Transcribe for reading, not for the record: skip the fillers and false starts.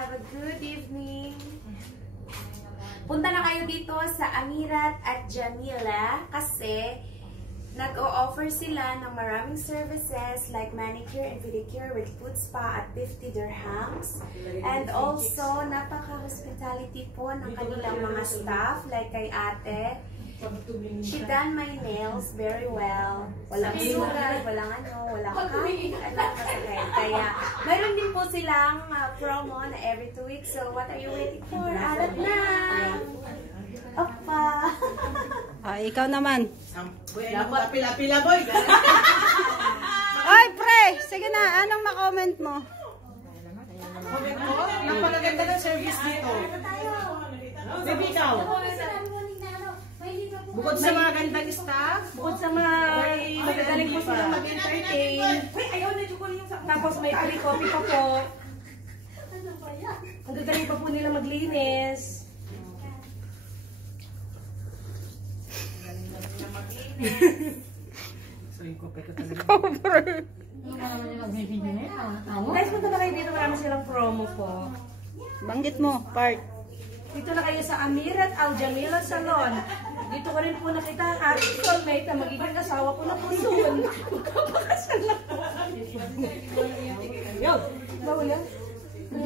Have a good evening. Punta na kayo dito sa Amirat at Jamila kasi nag-o-offer sila ng maraming services like manicure and pedicure with foot spa at 50 dirhams. And also, napaka-hospitality po ng kanilang mga staff like kay ate. She done my nails very well. Walang sugat, walang walang kahit anong kasakit. Kaya, mayroon din po silang promo na every 2 weeks. So, what are you waiting for? Alat na! Opa! Ikaw naman. Dapat pila-pila, boy. Ay, pre! Sige na, anong ma-comment mo? Comment mo? Napakaganda ng service dito. Baby, ikaw. Bukod sa mga gandang staff, bukod sa mga magagaling po silang mag-entertain. Tapos may free coffee pa po. Ang gagaling pa po nila maglinis. So yung coffee ko talaga. Guys, punta na kayo dito. Marami silang promo po. Banggit mo, part. Dito na kayo sa Amirat Al Jamila Salon. Dito ko rin po nakita ang aking soulmate na magiging asawa ko na po soon. Magkapakasal na po. Yo! Bawal yan?